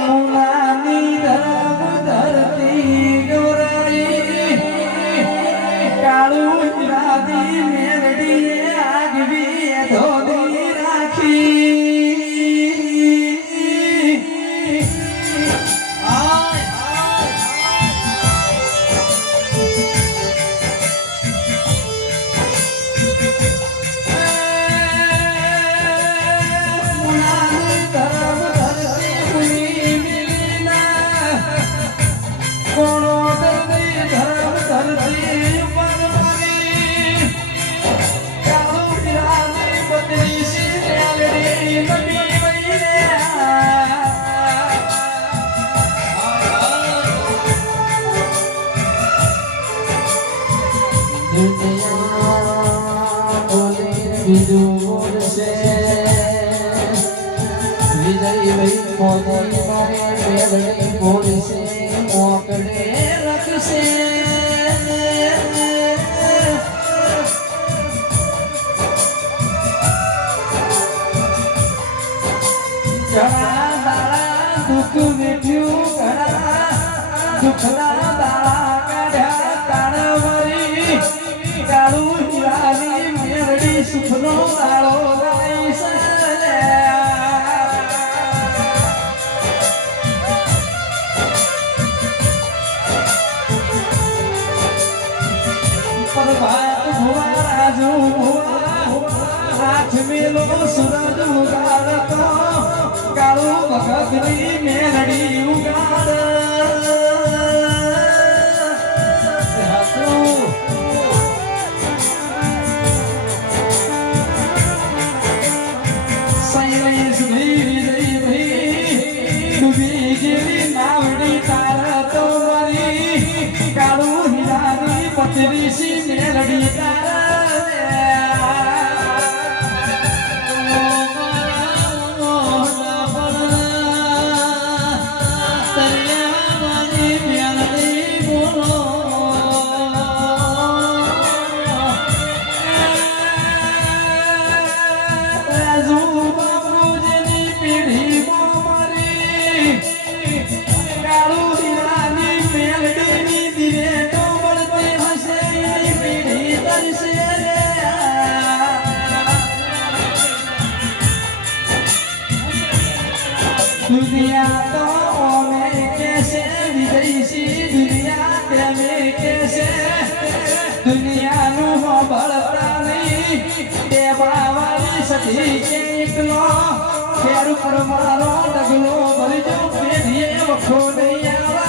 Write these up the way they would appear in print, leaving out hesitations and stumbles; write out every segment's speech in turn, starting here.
મુનાની ધરમ ધરતી ગૌરાઈ કાળું રાધી મેરડીએ આગવી ધોધી રાખી બીજું બોલશે વિજયભાઈ મોદી મારે મેળવી બોલશે મોકળે રખશે ઘણા દાડા દુઃખ વેઠ્યું ઘણા દુઃખના દાડા કાઢ્યા કાળવરી કાળું હીરાની મેરડી સુખનો દાડો ગાઈ પરભાત ભુવા રાજુ ભુવા હાથ મેલો સૂરજ ઉગાડતો કાળું ભગતની મેરડી ઉગાડ કાળું હીરાની પતરી મેલડી दुनिया तो ओमे कैसे विदेशी दुनिया तेमे कैसे दुनिया नु हो बड़ता नहीं देवा वाली सती के एकलो खेर पर मारो डगलो भरी जो पेढ़िए वखो नहीं आवा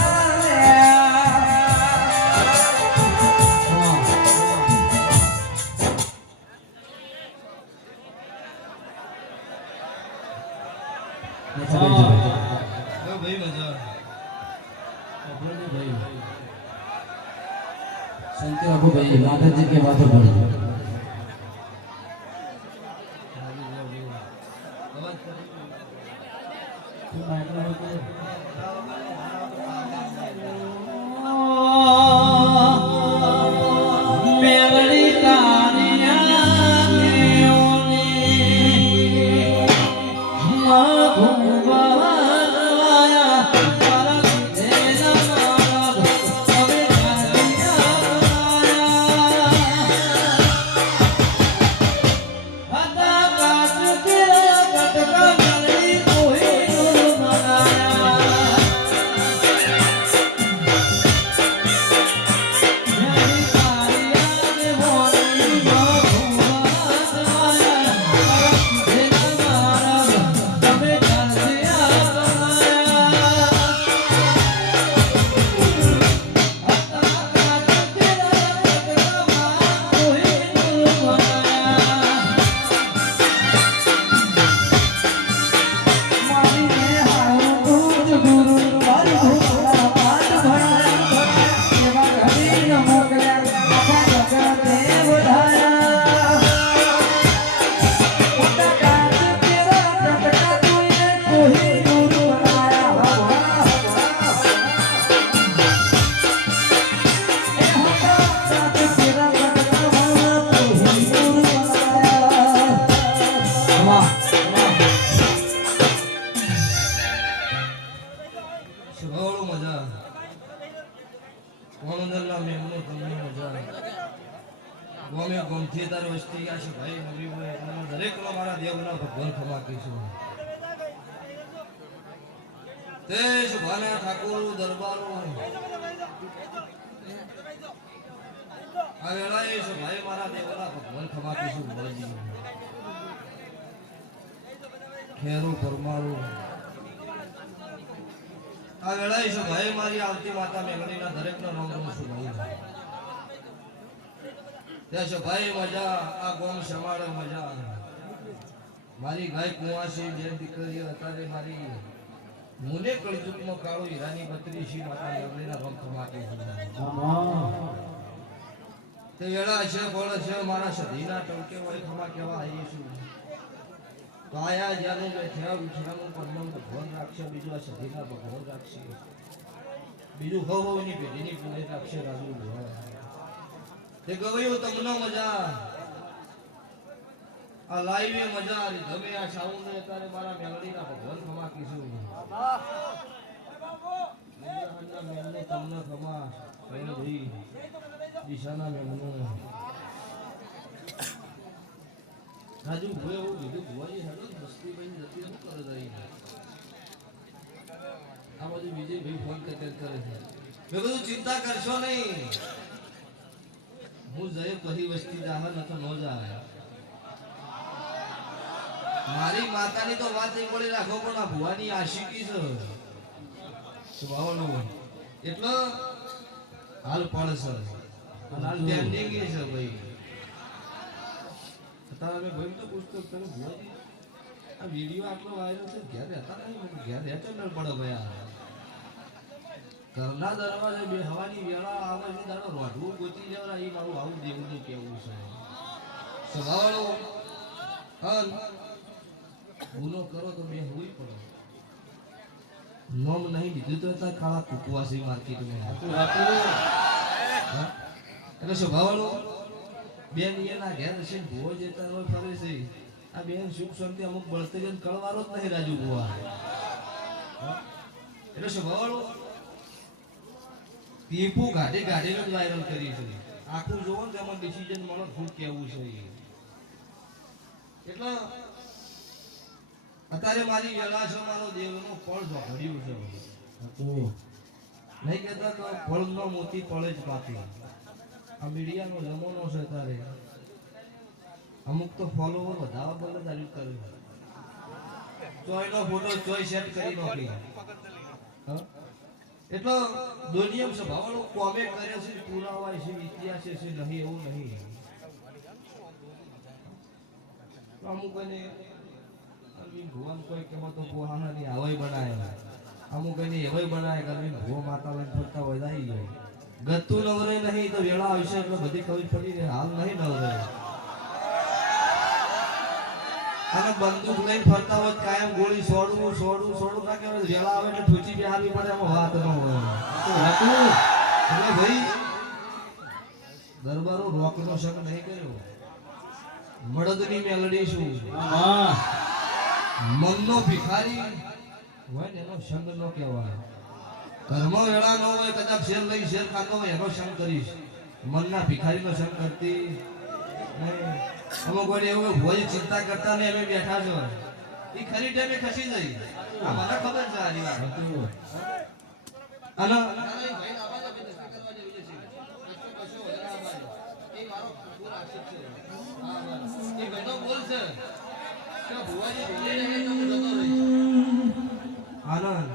संत अबू भाई माता जी के माथे पड़ વણોદરના મેમનો તમને મજા ગમે ગમથી તાર વસ્તી ગયા છે ભાઈ નવીભાઈ તમને દરેકનો મારા દેવના ભગવાન ખમા કહીશું તે શુભાના ઠાકોર દરબારો આ વેળાએ છે ભાઈ મારા દેવના ભગવાન ખમા કહીશું બોલજી ખેરું પરમારું આ વેળાએ છે ભાઈ મારી આવતી માતા મેઘડીના દરેકનો નામ લઉં છું ભાઈ ત્યાં છે ભાઈ મજા આ ગોમ સમાડે મજા મારી ગાય કુંવાસી બે દીકરીઓ અત્યારે મારી મુને કળજુગમાં કાળો હીરાની બત્રીસી માતા મેઘડીના રંગ ખમાતી તે વેળા છે ફળ છે મારા સધીના ટંકે વળી ખમા કેવા આવી છું તો આયા જ્યારે જે થયા ઉછરાનું પરમમ ભગવાન રાખશે બીજું આ સધીના ભગવાન રાખશે બીજું હવની પેઢીની પૂરે રાખશે રાજુ તે ગવાયું તમને મજા આ લાઈવે મજા આવી ગમે આ સાઉન્ડ ને તારે મારા મેલડીના ભગવાન ખમા કીશું મેલને તમને ખમા કઈ ભાઈ દિશાના મેલનો રાજુ ભૂએ એવું કીધું ભુવાજી હેડો મસ્તી ભાઈ જતી શું કરે જાય આ બધું બીજે ભાઈ ફોન કરે છે મેં બધું ચિંતા કરશો નહીં હું જય કહી વસ્તી જાહ ન તો ન જાય મારી માતાની તો વાત નહીં પડી રાખો પણ આ ભુવાની આશિકી છે સ્વભાવનો એટલો હાલ પડે છે હાલ ટેન્ડિંગ છે ભાઈ તારા મેં ભાઈ તો પૂછતો તમે ભુવાજી આ વિડીયો આટલો વાયરલ છે ઘેર રહેતા નહીં ઘેર રહેતો ન પડે ભાઈ ઘરના દરવાજે બે હવાની વેળા આવે છે દાડો રોઢવું ગોતી જવા એ મારું આવું દેવું કેવું છે સ્વભાવનો હન ગુનો કરો તો બે હોવી પડે નોમ નહીં દીધું તો તાર કાળા કુકવાસી માર્કેટમાં એટલે સ્વભાવનો બેન એના ઘેર છે ભૂવો જતા હોય ફરે છે આ બેન સુખ શાંતિ અમુક બળતે જઈને કળવારો જ નહીં રાજુ ભૂવા એટલે સ્વભાવનો ટીપુ ગાડી ગાડીને જ વાયરલ કરી છે આખું જોવો ને તેમાં ડિસિઝન મળે ફૂડ કેવું છે એટલે અત્યારે મારી વેલા છે મારો દેવનો ફળ ઝઘડ્યું છે નહીં કહેતા તો ફળનો મોતી પડે જ બાકી આ મીડિયાનો જમાનો છે તારે અમુક તો ફોલોવર વધારવા બદલે તારીફ કરે ચોયનો ફોટો ચોય સેટ કરી નાખી એટલો દુનિયા સ્વભાવનો કોમે કરે છે પુરાવા છે ઇતિહાસ છે નહીં એવું નહીં અમુક ને ભગવાન કોઈ કેમાં તો પોહાના ની હવાઈ બનાય અમુક ને એવાય બનાય કે ભો માતા લઈને ફરતા હોય જાય જાય ગતું નવરે નહીં તો વેળા આવશે એટલે બધી ખબર પડી રહે હાલ નહીં નવરે અને બંદૂક લઈને ફરતા હોય કાયમ ગોળી છોડવું ના કહેવાય વેળા આવે એટલે ઠૂચી બિહારવી પડે એમાં વાત ન હોય એટલે ભાઈ દરબારો રોકનો શક નહીં કર્યો મળદની મેલડી શું મનનો ભિખારી હોય ને એનો સંગ ન કહેવાય કર્મ વેળા ન હોય કદાચ શેર લઈ શેર ખાતો હોય એનો સંગ કરીશ મનના ભિખારીનો સંગ કરતી અમુક કોઈ એવું હોય ચિંતા કરતા ને અમે બેઠા છો એ ખરી ટાઈમે ખસી જઈ આ મને ખબર છે આની વાત અને ભાઈ આવાજ આપણે દસ્તી કરવા જેવી છે કશો વધારે આવાજ એ મારો પૂરો આક્ષેપ છે એ ભાઈ બોલશે કે ભુવાજી બોલે રહે તો હું જતો રહીશ આનંદ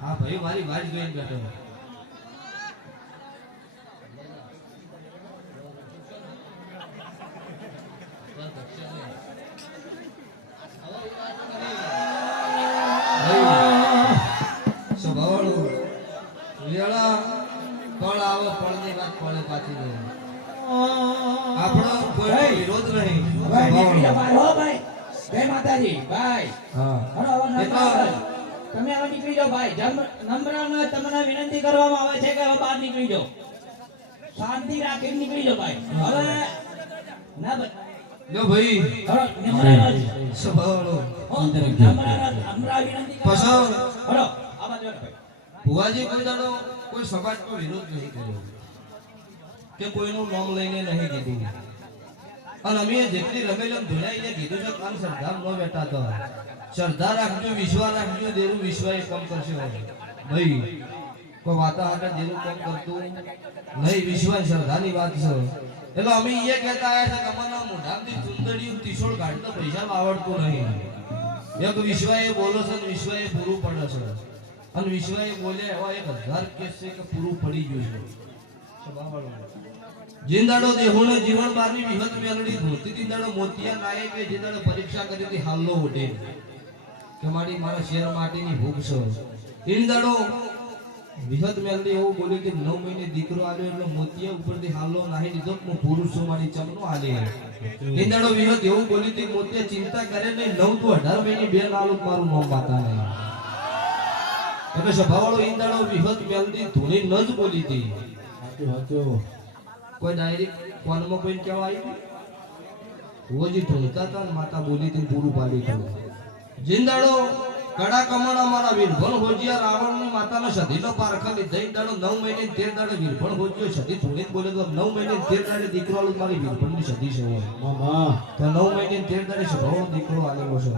હા ભાઈ મારી વાત જોઈને બેઠો આપણો કોઈ વિરોધ નહીં ભાઈ નીકળી જાવ હો ભાઈ જય માતાજી ભાઈ હા હલો તમે હવે નીકળી જાવ ભાઈ નમ્ર તમને વિનંતી કરવામાં આવે છે કે હવે બહાર નીકળી જાવ શાંતિ રાખીને નીકળી જાવ ભાઈ હવે ના લો ભાઈ હલો નમ્ર સભાળો નમ્ર વિનંતી કરો હલો આ બાજુ ભાઈ ભુવાજી કોઈ દાડો કોઈ સમાજનો વિરોધ નહીં કર્યો કે કોઈનું નામ લઈને નહીં કીધું. અને અમે જેટલી રમેલમ ધોલાઈને કીધું છે કામ સરદાર ન બેઠા તો શ્રદ્ધા રાખજો, વિશ્વાસ રાખજો, દેરું વિશ્વ એ કમ કરશે ભાઈ. કોઈ વાતા હાટે દેરું કમ કરતું નહીં, વિશ્વાસ શ્રદ્ધાની વાત છે. એટલે અમે એ કહેતા આવ્યા છે કે અમારા મોઢામાંથી ચુંદડીયું તીસોળ કાઢતો પૈસા આવડતું નહીં. એક વિશ્વ એ બોલો છે ને વિશ્વ એ પૂરું પડે છે. અને વિશ્વ એ બોલે એવા 1000 કેસ છે કે પૂરું પડી ગયું છે. જીંદાડો દેહોને જીવન બારની વિહત મેલડી ધોતી જીંદાડો મોતિયા નાયે કે જીંદાડો પરીક્ષા કરી હતી હાલ્લો ઉઠે કે મારા શેર માટેની ભૂખ છે. જીંદાડો વિહત મેલડી એવું બોલ્યું કે 9 મહિને દીકરો આવ્યો એટલે મોતિયા ઉપરથી હાલ્લો નાહી દીધો હું પુરુષ છું મારી ચમનો હાલી. જીંદાડો વિહત એવું બોલ્યું કે મોતિયા ચિંતા કરે નહીં 9 તો 18 મહિને બે નાલું મારું નામ માતા નહીં. એટલે સભાવાળો ઈંદાડો વિહત મેલડી ધોની ન જ બોલી હતી. કોઈ ડાયરેક્ટ ફોનમાં કોઈ કેવા આવી રોજી ધોલતા હતા માતા બોલી હતી પૂરું પાડી હતું. જીંદાડો કડા કમણા મારા વીરભણ હોજિયા રાવણની માતાનો સધીનો પારખા લીધા. જીંદાડો 9 મહિને 13 દાડે વીરભણ હોજિયો સધી ધોની બોલે તો 9 મહિને 13 દાડે દીકરો આલું મારી વીરભણની સધી છે મામા. તો 9 મહિને 13 દાડે સભાનો દીકરો આલેલો છે.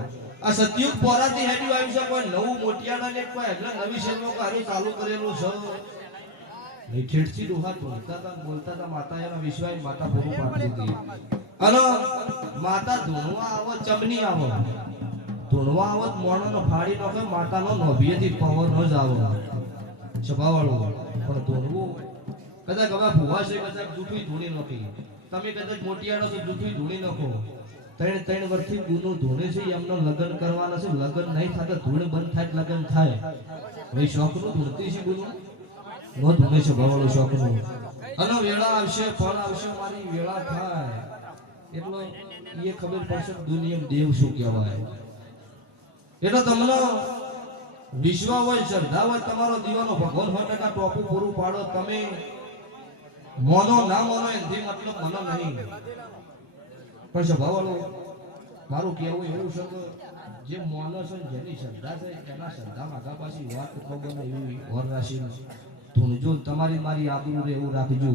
આ સતયુગ પોરાથી હેડ્યું આવ્યું છે. કોઈ નવું મોટિયાડા ને કોઈ એટલે નવી શેરનો કાર્ય ચાલુ કરેલું છે. ખેડથી ડોહા ધોળતા હતા બોલતા હતા માતા એના વિશ્વાસ માતા પૂરું પાડતી હતી. અને માતા ધૂણવા આવો ચમની આવો ધૂણવા આવો મોણોનો ફાડી નાખે માતાનો નભીએથી પવન જ આવો સ્વભાવવાળો. પણ ધૂણવું કદાચ હવે ભુવા છે કદાચ જૂઠું ધૂણી નાખી. તમે કદાચ મોટિયાડો છો જૂઠું ધૂણી નાખો. 3 વર્ષથી ગુનો ધૂણે છે એમનો લગ્ન કરવાના છે. લગ્ન નહીં થતા ધૂણ બંધ થાય લગ્ન થાય. ભાઈ શોખનું ધૂણતી છે ગુનો નો ધૂણે છે ભવાળો શોખનું. અને વેળા આવશે ફળ આવશે મારી વેળા થાય એટલો એ ખબર પડશે દુનિયા દેવ શું કહેવાય. એટલે તમને વિશ્વ હોય શ્રદ્ધા હોય તમારો દીવાનો ભગવાન 100% ટોપું પૂરું પાડો. તમે મોનો ના મોનો એથી મતલબ મને નહીં. પણ સ્વભાવવાળો મારું કહેવું એવું છે કે જે મોનો છે જેની શ્રદ્ધા છે એના શ્રદ્ધા માગા પાછી વાત ખબર એવી વર રાશિ ધૂણજો તમારી મારી આબરૂ રે એવું રાખજો.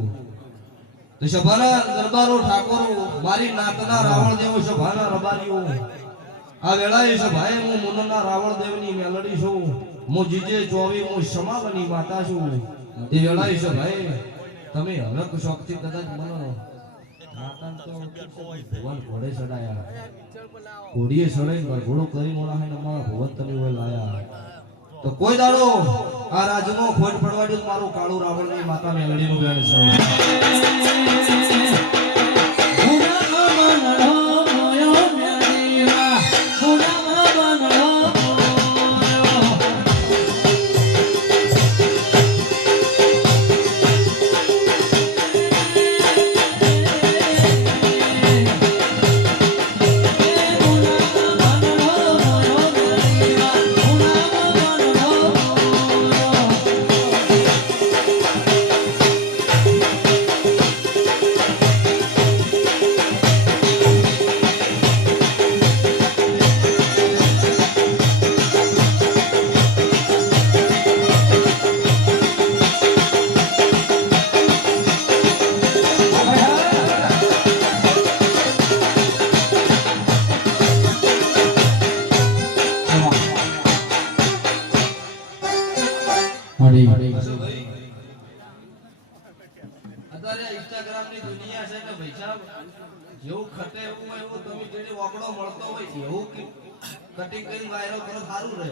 તો સભાના દરબારો ઠાકોરો મારી નાતના રાવણ દેવો સભાના રબારીઓ આ વેળાએ સભાએ હું મુનના રાવણ દેવની મેલડી છું. હું જીજે ચોવી હું સમાવની માતા છું. તે વેળાએ સભાએ તમે હરક શોખથી કદાચ મનો માતાન તો ભગવાન ઘોડે ચડાયા ઘોડીએ ચડાઈ ઘોડો કરી મોણા હે અમારા ભગવાન તમે હોય લાયા. તો કોઈ દાડો આ રાજનો ખોટ પડવાડ્યું મારું કાળું રાવણની માતા મેલડીનું બેન છે. અત્યારે ઇન્સ્ટાગ્રામની દુનિયા છે કે ભાઈ સાહેબ જેવું ખટે એવું હોય એવું તમે જેને વાકડો મળતો હોય એવું કટિંગ કરી વાયરલ કરો સારું રહે.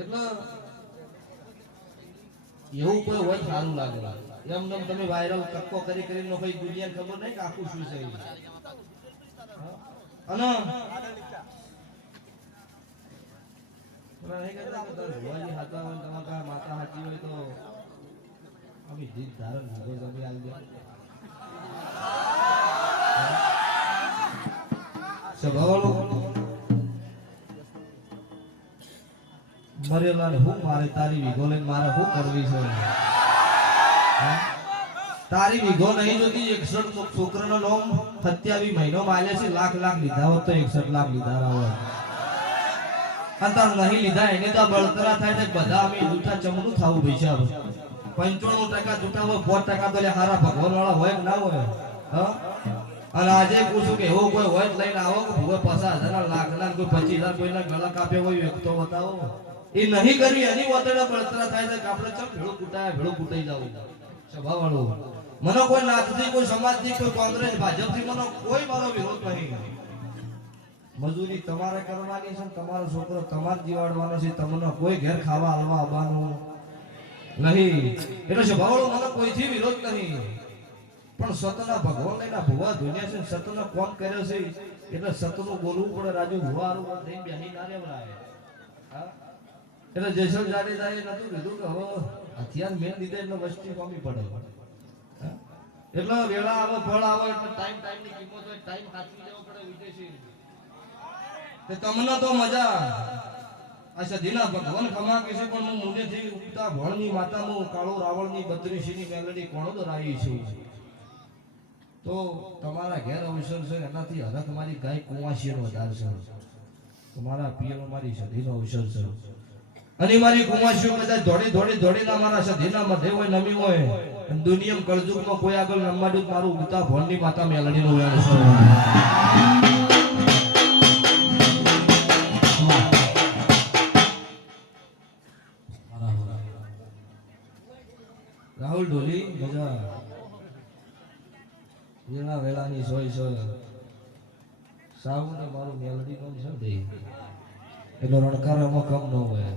એટલે એવું કોઈ હોય સારું લાગે. એમને તમે વાયરલ કક્કો કરી કરીને ભાઈ દુનિયાને ખબર નહીં કે આખું શું છે. અને ભુવાજી હાથા હોય તમારા માતા હાથી હોય તો અમે જીત ધારણ તમે આવી જાય સ્વભાવનો મરેલા ને હું મારે તારી વિગો લઈને મારે શું કરવી છે. તારી વીઘો નહીં જોતી 61 છોકરાનો નામ 27 મહિનો માલે છે લાખ લીધા હોત તો 61 લાખ લીધા હોત અંતર નહીં લીધા એને તો બળતરા થાય તો બધા અમે જૂઠા ચમનું થાવું પૈસા 95% જૂઠા હોય 5% તો લે હારા ભગવાન વાળા હોય કે ના હોય હા અને આજે પૂછું કે એવો કોઈ હોય લઈને આવો કે ભૂવે 50,000 લાખ કોઈ 25,000 કોઈના ગળા કાપ્યા હોય વ્યક્તો બતાવો એ નહીં કરી એની વતડા બળતરા થાય છે કે આપણે ચમ ભેળો કૂટાઈ જાવ સ્વભાવ વાળો મને કોઈ નાથથી કોઈ સમાજથી કોઈ કોંગ્રેસ ભાજપથી મને કોઈ મારો વિરોધ નહીં મજૂરી તમારે કરવાની છે તમારો છોકરો તમારે જીવાડવાનો છે તમને કોઈ ઘેર ખાવા હાલવા આવવાનું નહીં એટલે સ્વભાવ વાળો મને કોઈથી વિરોધ નહીં પણ સતના ભગવાન લઈને ભુવા ધોન્યા છે સતનો કોમ કર્યો છે એટલે સતનું બોલવું પડે રાજુ ભુવા હારું થઈને બેહી ના રહેવડાય હા એટલે જેસલ જાડેજા એ નતું કીધું કે હવે હથિયાર મેં લીધે એટલે વસ્તી કોમી પડે એટલે વેળા આવે ફળ આવે એટલે ટાઈમ ની કિંમત હોય ટાઈમ સાચવી લેવો પડે વિદેશી તે તમને તો મજા આ સધીના ભગવાન ખમા કે છે પણ હું મુનેથી ઉગતા ભણની માતા હું કાળો રાવણની બત્રીસીની મેલડી કોણો તો રાઈ છું તો તમારા ઘેર અવસર છે એનાથી હરક મારી ગાય કુંવાશીનો વધારે છે તમારા પિયર મારી સધીનો અવસર છે અને મારી કુંવાશીઓ બધા દોડીના મારા સધીના મધે હોય નમી હોય દુનિયમ કળજુગમાં કોઈ આગળ નમાડ્યું મારું ઉગતા ભણની માતા મેલડીનો વેણ છે રાહુલ ઢોલી મજા જેના વેળાની સોય સાવને મારું મેલડી નો છે દે એટલે રણકારમાં કમ ન હોય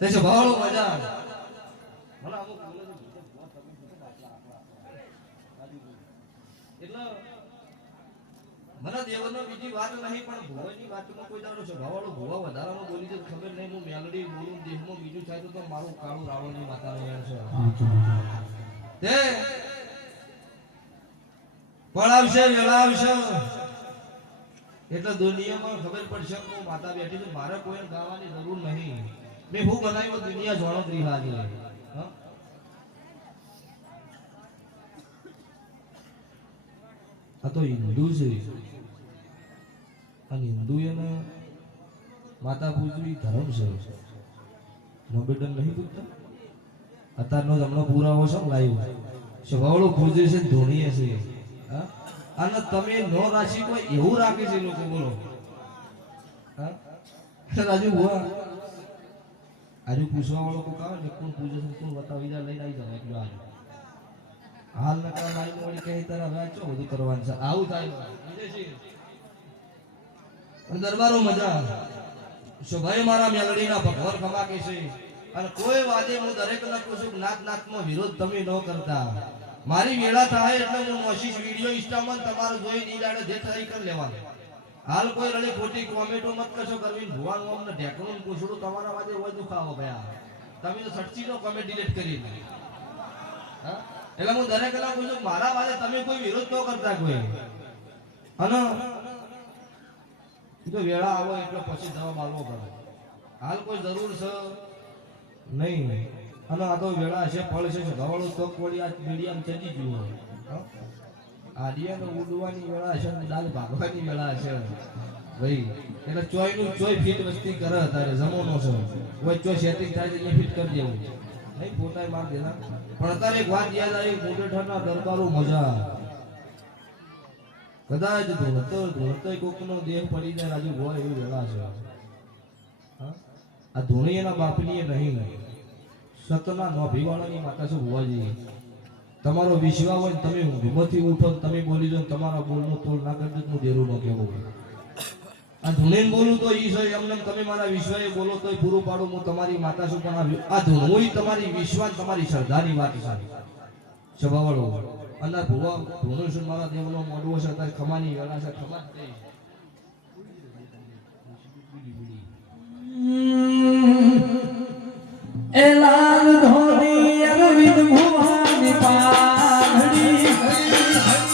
તે છે ભાળો મજા મને અમુક એટલે મને દેવનો બીજી વાત નહીં પણ ભોવાની વાતમાં કોઈ દાડો છે ભાવાળો ભોવા વધારામાં બોલી છે ખબર નહીં હું મેલડી બોલું દેહમાં બીજું થાય તો મારું કાળું રાવણની માતાનો વેણ છે તે પડાવશે વેળાવશે એટલે દુનિયામાં ખબર પડશે કે હું માતા બેઠી છું મારે કોઈ ગાવાની જરૂર નહીં મેં હું બનાવ્યો દુનિયા જોણો ત્રિહાજી હા આ તો હિન્દુ છે અને હિન્દુ એને માતા પૂજવી ધર્મ છે નબેડન નહીં પૂજતા અત્યારનો હમણાં પુરાવો છે લાઈવ સ્વભાવડો પૂજે છે ધોણીએ છે અને તમે નો રાશિ કોઈ એવું રાખે છે લોકો બોલો રાજુ હુઆ આજુ પૂછવા વાળો કોઈ આવે ને કોણ પૂજે છે કોણ બતાવી જાય લઈને આવી જાય એટલું આજુ હાલ નકા લાઈન વાળી કહે તારા હવે ચો બધું કરવાનું છે આવું થાય અને દરબારો મજા શોભાઈ મારા મેલડીના ભગવાન ખમા કે છે અને કોઈ વાદે હું દરેક ને પૂછું નાતમાં વિરોધ તમે ન કરતા મારી વેળા થાય એટલે હું નોશીશ વિડિયો ઇન્સ્ટામાં તમારું જોઈ નીડાડે જે થાય કરી લેવાનું હાલ કોઈ રડી ખોટી કોમેન્ટો મત કરશો કરવી ભુવાનું અમને ઢેકણું પૂછડું તમારા વાદે હોય દુખાવો ભયા તમે તો સચ્ચી નો કોમેન્ટ ડિલીટ કરી હા એટલે હું દરેક ના પૂછું મારા વાદે તમે કોઈ વિરોધ ન કરતા કોઈ અને જો વેળા આવો એટલે પછી જવાબ આપવો પડે હાલ કોઈ જરૂર છે નહીં અને આ તો વેળા છે ફળ છે ગવાળો તક વળી આ મીડિયમ ચડી ગયું આડિયાનો ઉડવાની વેળા છે ને દાલ ભાગવાની વેળા છે ભાઈ એટલે ચોય ફીટ વસ્તી કરે તારે જમોનો છે કોઈ ચોય સેટિંગ થાય તો ફીટ કરી દેવું નહીં પોતાય માર દેના પણ અત્યારે એક વાત યાદ આવી મોટેઠાના દરબારો મજા કદાચ ધોળતો કોકનો દેહ પડી જાય રાજુ હોય એવી વેળા છે આ ધોણી એના બાપની નહીં સતના નોભીવાળાની માતા છે ભુવાજી તમારો વિશ્વાસ હોય તમે હિંમતથી ઉઠો તમે બોલી જો તમારા બોલનો તોલ ના કરજો હું દેરું ન કહેવું આ ધૂણીને બોલું તો ઈ છે એમને તમે મારા વિશ્વાએ બોલો તોય પૂરું પાડું હું તમારી માતા છું પણ આ ધૂણોય તમારી વિશ્વાસ તમારી શ્રદ્ધાની વાત છે સ્વભાવવાળો અને ભુવા ધૂણો છું મારા દેવનો મોડવો છે અત્યારે ખમાની વેળા છે ખમા એલાલ ધોની અરવિંદ ભુવાની પાઘડી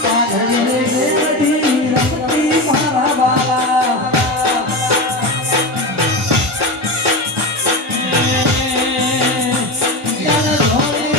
પાઘડી રેડી રમતી મારા બાલા ધોની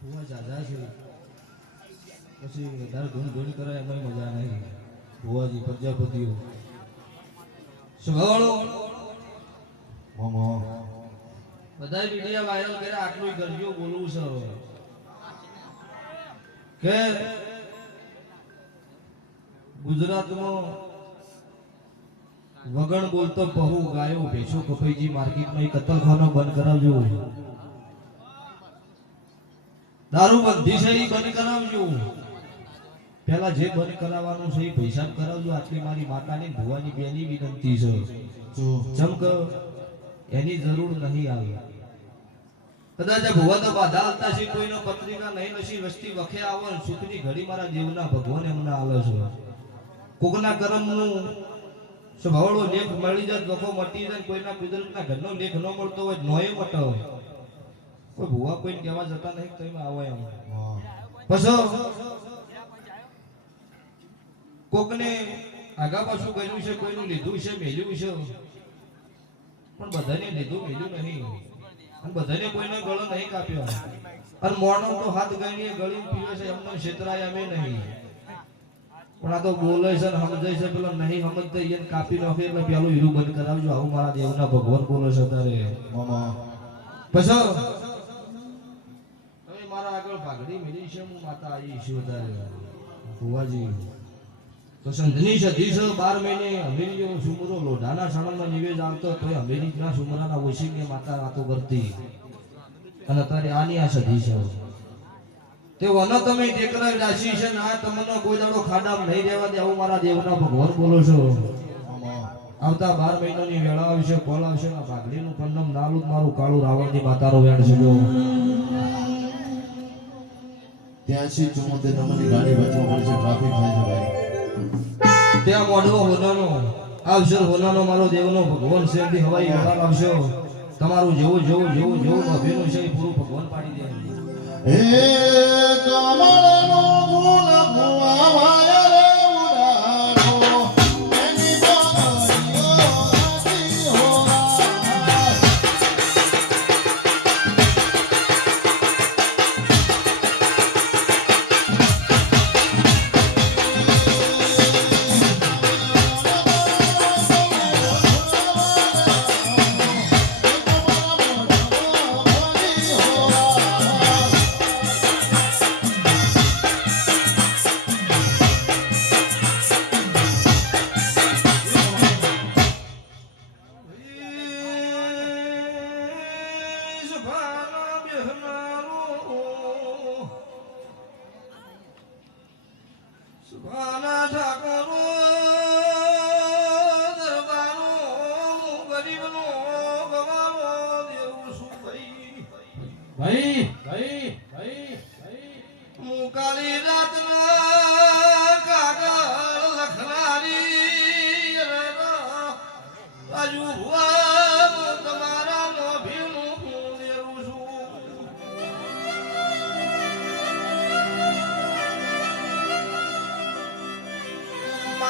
ભુવા જાજા છે પછી વધારે ધૂન ધૂન કરે એમાં મજા નહીં ભુવાજી પ્રજાપતિઓ સ્વભાવળો બધા વિડિયો વાયરલ કર્યા આટલું કરજો બોલવું છે હવે કે ગુજરાતમાં વગણ બોલતો બહુ ગાયો ભેંસો કપાઈજી માર્કેટમાં એક કતલખાનો બંધ કરાવજો દારૂ બંધી છે એ બંધ કરાવજો પહેલા જે બંધ કરાવવાનું છે એ પૈસા કરાવજો આટલી મારી માતાની ભુવાની બેની વિનંતી છે જેમ કે એની જરૂર નહીં આવી કદાચ ભુવા તો બાધા આવતા છે કોઈનો પત્રિકા નહીં નસી વસ્તી વખે આવે સુખની ઘડી મારા દેવના ભગવાન એમને આવે છે કોકના કર્મનું સ્વભાવનો લેખ મળી જાય લોકો મટી જાય કોઈના કુદરતના ઘરનો લેખ ન મળતો હોય નોય મટાવ કોઈ ભુવા કોઈને કહેવા જતા નહીં તો એમાં આવે એમ પછી કોકને આગા પાછું કર્યું છે કોઈનું લીધું છે મેલ્યું છે પણ બધાને લીધું મેલ્યું નહીં અને બધાને કોઈને ગળો નહીં કાપ્યો અને મોણો તો હાથ ગણીએ ગળી પીવે છે એમને ક્ષેત્રાય અમે નહીં પણ આ તો બોલે છે ને સમજાય છે પેલો નહીં સમજતા એને કાપી નાખે એટલે પેલું હીરું બંધ કરાવજો આવું મારા દેવના ભગવાન બોલે છે તારે પછી તમે મારા આગળ ભાગડી મેળી છે હું માતા આવી છું તારે ભુવાજી તો સંધની સધી છે 12 મહિને અમેરીનો સુમરો લોઢાના સણમાં નિવેદ આવતો તો અમેરીના સુમરાના ઓશીને માતા વાતો કરતી અને અત્યારે આની આ સધી છે તે વનો તમે ટેકરા રાશિ છે ને આ તમને કોઈ દાડો ખાડામાં નહીં રહેવા દે આવું મારા દેવના ભગવાન બોલો છો આવતા 12 મહિનાની વેળા આવશે કોલ આવશે ને ભાગડીનું પન્નમ નાલું મારું કાળું રાવણની માતાનો વેણ છે જો 83 74 નંબરની ગાડી વચમાં પડી છે ટ્રાફિક થાય છે ભાઈ ત્યાં મોઢવો હોનાનો આવશે હોનાનો મારો દેવનો ભગવાન શેરથી હવાઈ વેળા આવશે તમારું જેવું જેવું જેવું જેવું અભિનું છે એ પૂરું ભગવાન પાડી દે હે કમળનો ફૂલ ફુવાવાય રે ઉડાડો એની બારીઓ આતી હોરા સુભાના ઠાકોર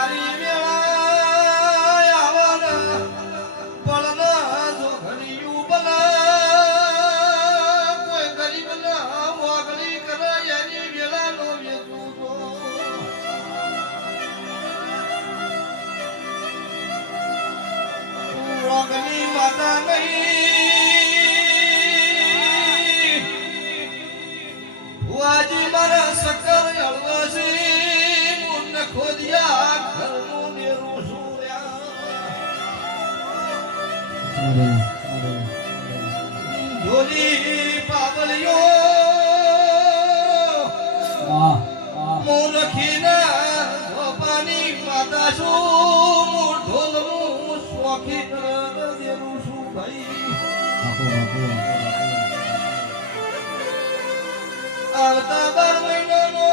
મારી વેળા આવના પળના જોઘડિયું બના કોઈ ગરીબના મોગલી કરે એની વેળાનો વેચું તો મોગલી માતા નહીં વાજી મારા સકર અળવાસી મુન ખોદિયા ઘરનું નેરું સુર્યા ઢોલી પાવલિયો મોલખીના ધોપાની માતા શું હું ઢોલનું શોખીન દેરું છું ભાઈ આવતા 12 મહિનાનો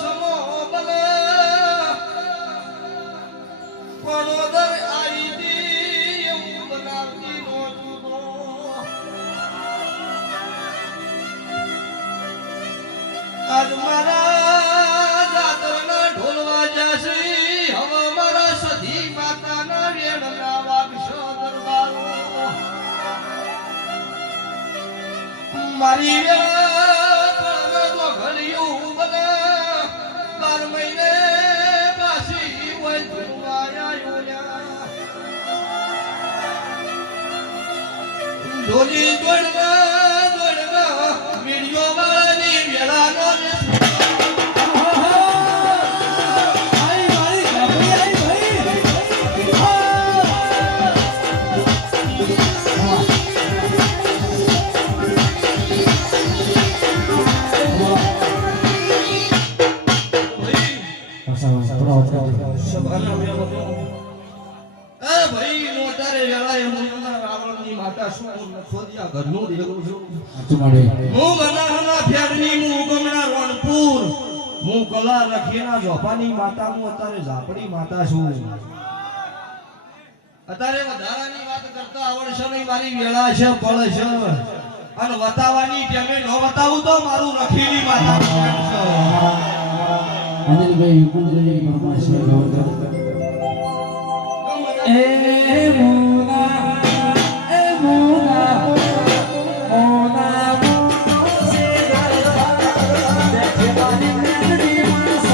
સમો બના પણોદર આવી દી એવું બનાવતી નહોતું તો આજ મારા જાતરના ઢોલ વાજ્યાસી હવે મારા સધી માતાના વેણના વાગશો દરબારો મારી વેળા ઘડિયું બના 12 મહિને પાછી હોય ઢોલી દોડના વીડિયો વાળાની વેળાનો ભાઈ મોટારે વેળા એમ રાવણની માતા શું ખોદિયા ઘરનું દેવું છું હું બનાહના ફેરની હું ગમણા રણપુર હું કલા રખીના જોફાની માતા હું અત્યારે ઝાપડી માતા છું અત્યારે વધારાની વાત કરતા આવડશે નહીં મારી વેળા છે પળ છે અને વતાવાની ટેમે ન વતાવું તો મારું રખીની માતા છે અનિલભાઈ વિપુલભાઈ પરમાશય ગવર્ધન એ મોના સે દરબાર દેખે મારી મેલડી માં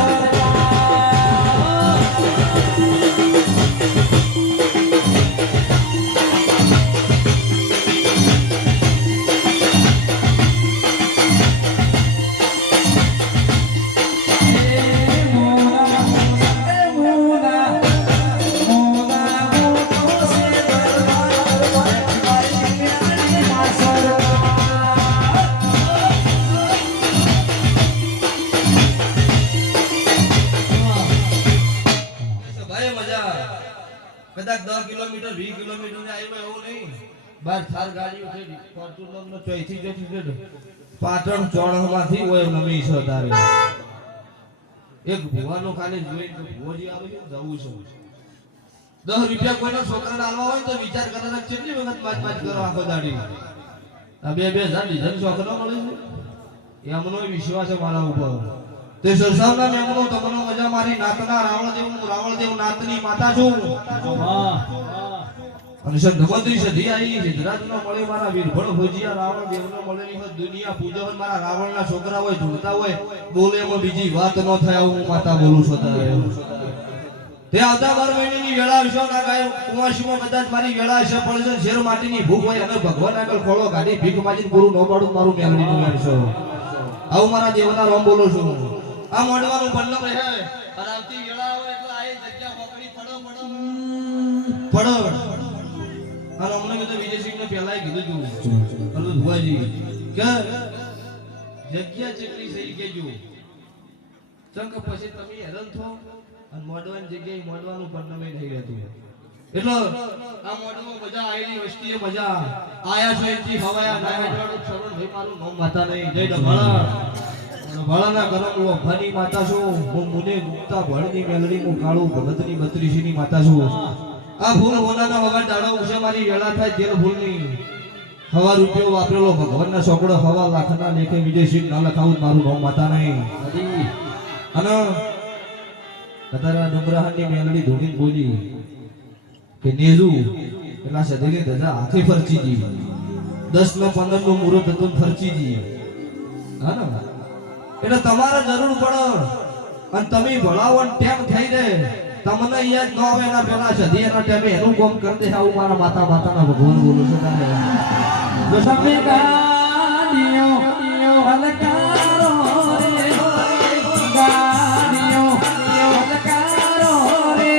કદાચ 10 કિલોમીટર 20 કિલોમીટર ને આવ્યો એવું નહીં બાર થાર ગાડી ઉઠી ફોર્ચ્યુનર નો ચોઈથી જતી જતો પાટણ ચોણમાંથી ઓય નમી છે તારે એક ભુવાનો ખાલી જોઈને તો ભુવોજી આવે છે જવું છે 10 રૂપિયા કોઈના છોકરાને આલવા હોય તો વિચાર કરવાના કેટલી વખત પાંચ કરો આખો દાડી આ 2,000 ડીઝલ છોકરો મળે છે એમનો વિશ્વાસ છે મારા ઉપર તે સરસાવના મેમનો તમને મજા મારી નાતના રાવણદેવ નાતની માતા છું અને સંધમંત્રી સધી આવી સિદ્ધરાજનો મળે મારા વીરભણ ભોજિયા રાવણદેવનો મળેલી હોય દુનિયા પૂજન મારા રાવણના છોકરા હોય ઢૂંઢતા હોય બોલે એમાં બીજી વાત ન થાય હું માતા બોલું છું તારે તે આવતા 12 મહિનાની વેળા વિશે ના ગાય કુંવાસીમાં કદાચ મારી વેળા છે પડશે શેર માટીની ભૂખ હોય અને ભગવાન આગળ ખોળો ગાડી ભીખ માજીને પૂરું ન પાડું મારું મેલડીનું મેળ છે આવું મારા દેવના રામ બોલું છું આ મોડવાનું બલ્લમ રહે અને આવતી વેળા આવે એટલે આ જગ્યા પકડી પડો અને અમને કીધું વિજયસિંહને પહેલા કીધું તું અરવિંદ ભુવાજી કે જગ્યા જેટલી સહી કેજો ચંક પછી તમે હેરાન થો અને મોડવાની જગ્યાએ મોડવાનું બલ્લમ નહીં રહેતું એટલે આ મોડમાં મજા આવેલી વસ્તીએ મજા આયા છો એથી હવાયા નાયડવાળું શરણ ભાઈ મારું નામ માતા નહીં જય ડભળા વાળાના ગરમ લોભાની માતા છું હું મુને મુક્તા ભળની મેલડી હું કાળું ભગતની 32 ની માતા છું આ ફૂલ હોનાના વગર દાડો ઉસે મારી વેળા થાય જેલ ફૂલની હવા રૂપિયો વાપરેલો ભગવાનના સોકડો હવા લાખના લેખે વિદેશી ના લખાવું મારું નામ માતા નહીં અને કતારા ડુંગરાહાની મેલડી ધોની બોલી કે નેજુ એટલા સદેની ધજા હાથે ફરચીજી 10 ને 15 નું મુહૂર્ત હતું ફરચીજી હા ને એટલે તમારે જરૂર પડે અને તમે ભણાવો ને ટેમ થઈ દે તમને યાદ ન આવે એના પેલા સદી એના ટાઈમે એનું કામ કરી દે આવું મારા માતાના ભગવાન બોલું છું તારે જો તમે ગાડીઓ હલકારો રે ગાડીઓ હલકારો રે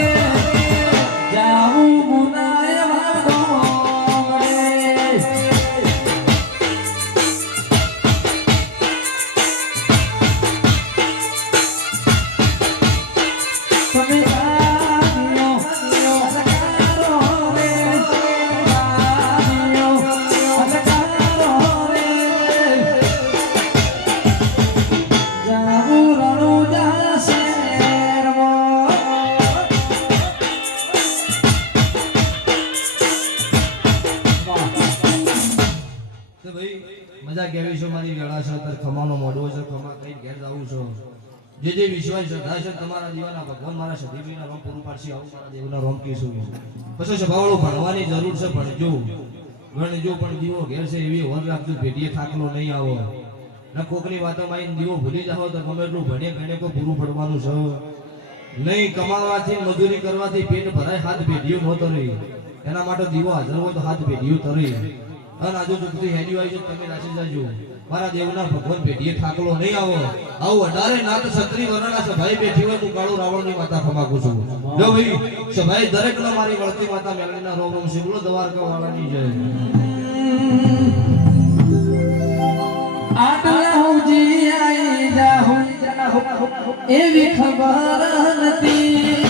જાઉં મુનાય વાગો રે તમે ગાડીઓ હલકારો રે ગાડીઓ હલકારો રે જાઉં રણુજા શેરમાં તો ભાઈ મજા કેવી છે મારી વેળા છે અત્યારે ખમાનો મોડવો છે ખમા કઈ ઘેર જાવું છો જે વિશ્વાસ શ્રદ્ધા છે તમારા દીવાના ભગવાન મારા સદીવીના રોમ પૂરું પાડશે આવું મારા દેવના રોમ કીશું પછી સભાવાળું ભણવાની જરૂર છે ભણજો પણ દીવો ઘેર છે એવી વર રાખજો ભેટીએ થાકલો નહીં આવો ના કોકની વાતોમાં આવીને દીવો ભૂલી જાઓ તો ગમે એટલું ભણે ગણે કોઈ પૂરું પડવાનું છે નહીં કમાવાથી મજૂરી કરવાથી પેટ ભરાય હાથ ભેટીઓ ન તરી એના માટે દીવો હાજર હોય તો હાથ ભેટીઓ તરી અને આજુ દુઃખથી હેડી હોય છે તમે નાસી જાજો મારા દેવના ભગવાન ભેટીએ થાકલો નહીં આવો આવું 18 નાથ છત્રી વરણા સભાઈ બેઠી હોય હું કાળુ રાવણની માતા ખમાકું છું જો ભાઈ સભાઈ દરેકને મારી વળતી માતા મેલડીના રોમ રોમ શિવલો દ્વારકા વાળાની જય આટલા હુજી આઈ જાહું એવી ખબર નથી